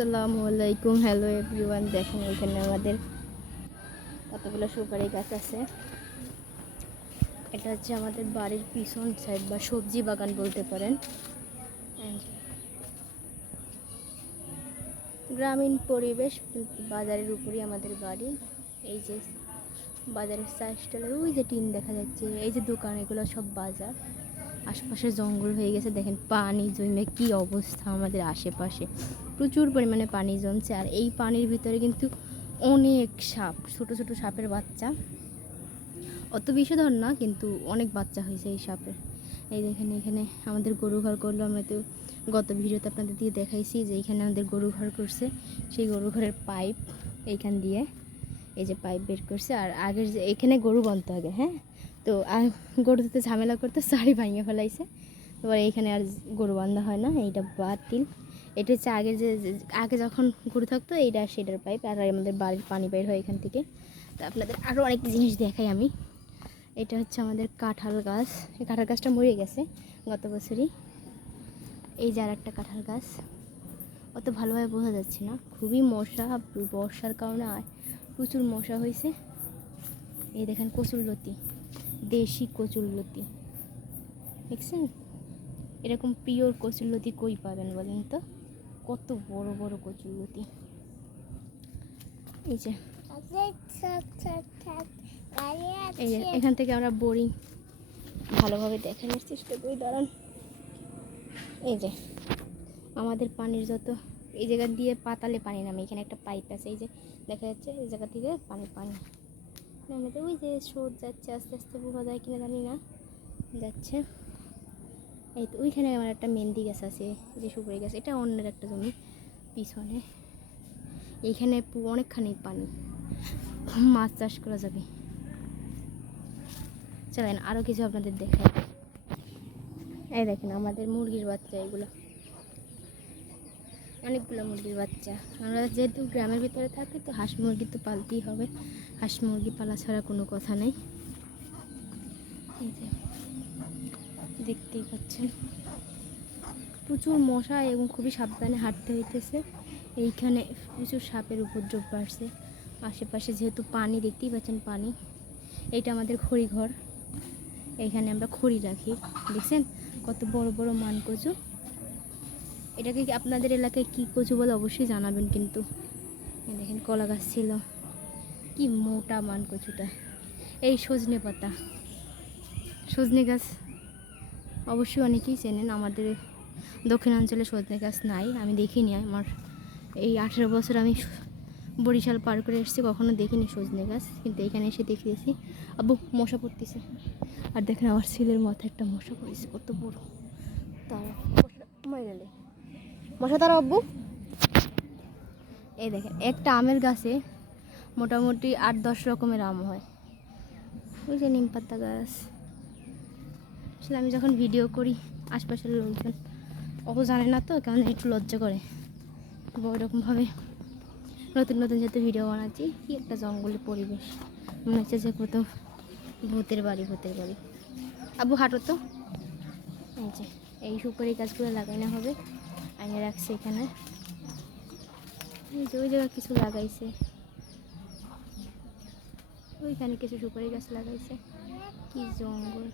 আসসালামু আলাইকুম। Hello everyone, দেখেন এখানে আমাদের কতগুলো সুপারি গাছ আছে। এটা হচ্ছে আমাদের বাড়ির পিছন সাইড বা সবজি বাগান বলতে পারেন। গ্রামীণ পরিবেশ, কিন্তু বাজারের উপরই আমাদের বাড়ি। এই যে বাজারের সাইডটার ওই যে টিন দেখা যাচ্ছে, এই যে দোকান, এগুলো সব বাজার। আশেপাশে জঙ্গল হয়ে গেছে, দেখেন পানি জমে কি অবস্থা। আমাদের আশেপাশে প্রচুর পরিমাণে পানি জমছে, আর এই পানির ভিতরে কিন্তু অনেক সাপ, ছোট ছোট সাপের বাচ্চা, অত বিষধর না কিন্তু অনেক বাচ্চা হয়েছে এই সাপের। এই দেখেন এখানে আমাদের গরু ঘর করলো। আমরা তো গত ভিডিওতে আপনাদের দিয়ে দেখাইছি যে এইখানে আমাদের গরু ঘর করছে। সেই গরু ঘরের পাইপ এইখান দিয়ে এই যে পাইপ বের করছে। আর আগের যে এখানে গরু বাঁধতে হবে, হ্যাঁ, তো গরু দিতে ঝামেলা করতে সারি ভাঙিয়ে ফেলাইছে। এবার এইখানে আর গরু বাঁধা হয় না, এইটা বাতিল। এটা হচ্ছে আগে আগে যখন গরু থাকতো এইটা সেটার পাইপ। আর আমাদের বাড়ির পানি বের হয় এখান থেকে। তো আপনাদের আরও অনেক জিনিস দেখাই আমি। এটা হচ্ছে আমাদের কাঁঠাল গাছ। এই কাঁঠাল গাছটা মরে গেছে গত বছরই। এই যে আর একটা কাঁঠাল গাছ, অত ভালোভাবে বোঝা যাচ্ছে না, খুবই মশা, বর্ষার কারণে প্রচুর মশা হয়েছে। এই দেখেন কচুরলতি, দেশি কচুরলতি দেখছেন? এরকম পিওর কচুরলতি কই পাবেন বলেন তো? কত বড় বড় কচুরলতি। এই যে এখান থেকে আমরা বোরিং ভালোভাবে দেখানোর চেষ্টা করি, দাঁড়ান। এই যে আমাদের পানির যত এই জায়গা দিয়ে পাতালে পানি নামে, এখানে একটা পাইপ আছে, এই যে দেখা যাচ্ছে এই জায়গা থেকে পানি নামে। ওই যে স্রোত যাচ্ছে, আস্তে আস্তে বোঝা যায় কিনা জানি না, যাচ্ছে। এই তো ওইখানে আমার একটা মেহেন্দি গাছ আছে, যে সুপারি গাছ, এটা অন্যের একটা জমি পিছনে। এইখানে অনেকখানি পানি, মাছ চাষ করা যাবে। চলেন আরও কিছু আপনাদের দেখাই। এই দেখেন আমাদের মুরগির বাচ্চা, এগুলো অনেকগুলো মুরগির বাচ্চা। আমরা যেহেতু গ্রামের ভিতরে থাকি, তো হাঁস মুরগি তো পালতেই হবে। হাঁস মুরগি পালা ছাড়া কোনো কথা নেই। এই যে দেখতেই পাচ্ছেন প্রচুর মশা, এবং খুবই সাবধানে হাঁটতে হইতেছে। এইখানে প্রচুর সাপের উপদ্রব বাড়ছে আশেপাশে, যেহেতু পানি দেখতেই পাচ্ছেন পানি। এইটা আমাদের খড়ি ঘর, এইখানে আমরা খড়ি রাখি। দেখছেন কত বড় বড় মান কচু। এটাকে আপনাদের এলাকায় কি কচু বলে অবশ্যই জানাবেন। কিন্তু দেখেন কলা গাছ ছিল, কি মোটা মান কচুটা। এই সজনে পাতা, সজনে গাছ অবশ্যই অনেকেই চেনেন। আমাদের দক্ষিণাঞ্চলে সজনে গাছ নাই, আমি দেখিনি। আমার এই 18 বছর আমি বরিশাল পার করে এসেছি, কখনো দেখিনি সজনে গাছ, কিন্তু এখানে এসে দেখেছি। আব্বু মশা পড়তেছে, আর দেখেন আমার ছেলের মাথায় একটা মশা পড়েছে, কত বড়। তারা মরে মশা তারা আব্বু। এই দেখেন একটা আমের গাছে মোটামুটি 8-10 রকমের আম হয়। ওই যে নিম পাতা গাছ। আসলে আমি যখন ভিডিও করি আশপাশের লোকজন অত জানে না, তো কেমন একটু লজ্জা করে। ওইরকমভাবে নতুন নতুন যেহেতু ভিডিও বানাচ্ছি, কি একটা জঙ্গলের পরিবেশ, মনে হচ্ছে যে কোথাও ভূতের বাড়ি। আব্বু হাঁটো তো। এই যে এই সুপারি গাছগুলো লাগাইনা হবে, আইনে রাখছে এখানে। এই যে ওই জায়গায় কিছু লাগাইছে, ওইখানে কিছু সুপারি গাছ লাগাইছে, কি জঙ্গল।